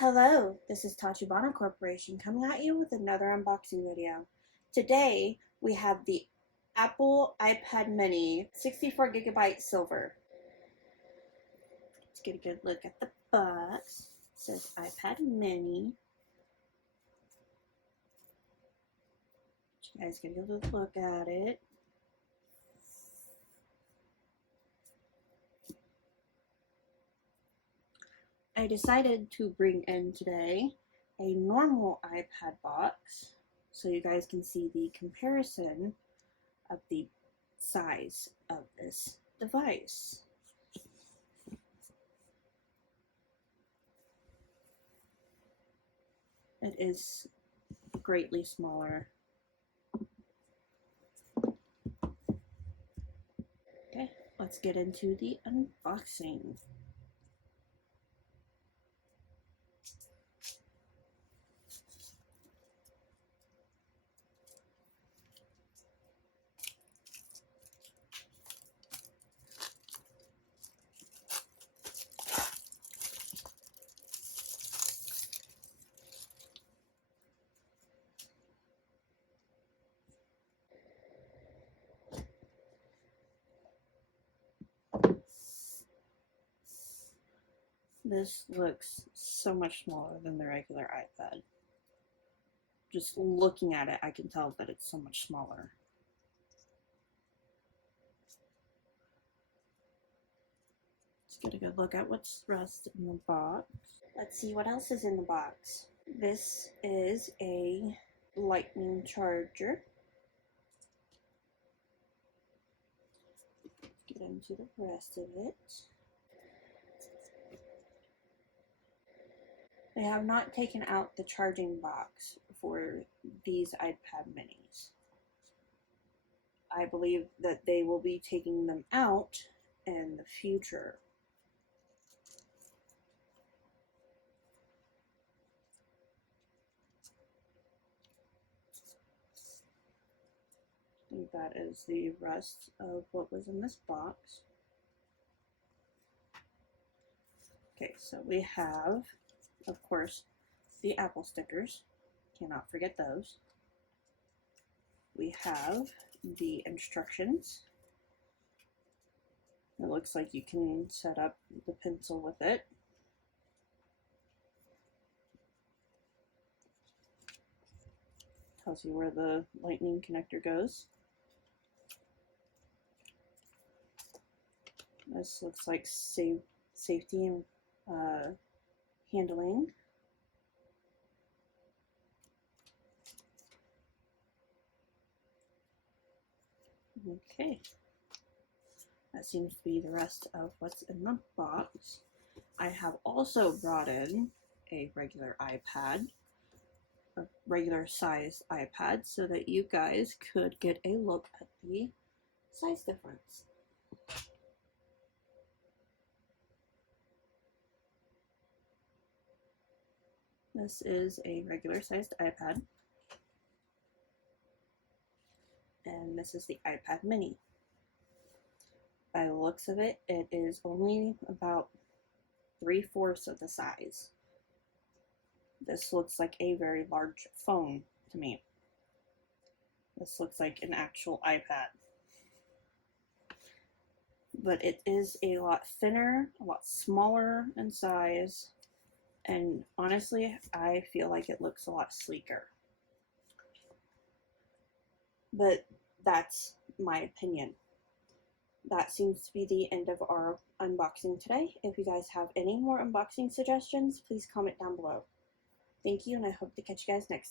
Hello, this is Tachibana Corporation coming at you with another unboxing video. Today we have the Apple iPad mini 64GB silver. Let's get a good look at the box. It says iPad mini. You guys get a good look at it. I decided to bring in today a normal iPad box so you guys can see the comparison of the size of this device. It is greatly smaller. Okay, let's get into the unboxing. This looks so much smaller than the regular iPad. Just looking at it, I can tell that it's so much smaller. Let's get a good look at what's the rest in the box. Let's see what else is in the box. This is a lightning charger. Let's get into the rest of it. They have not taken out the charging box for these iPad minis. I believe that they will be taking them out in the future. I think that is the rest of what was in this box. Okay, so we have, of course, the Apple stickers. Cannot forget those. We have the instructions. It looks like you can set up the pencil with it. Tells you where the lightning connector goes. This looks like safety and handling. Okay, that seems to be the rest of what's in the box. I have also brought in a regular iPad, a regular sized iPad, so that you guys could get a look at the size difference. This is a regular sized iPad, and this is the iPad mini. By the looks of it, it is only about 3/4 of the size. This looks like a very large phone to me. This looks like an actual iPad. But it is a lot thinner, a lot smaller in size, and honestly, I feel like it looks a lot sleeker. But that's my opinion. That seems to be the end of our unboxing today. If you guys have any more unboxing suggestions, please comment down below. Thank you, and I hope to catch you guys next time.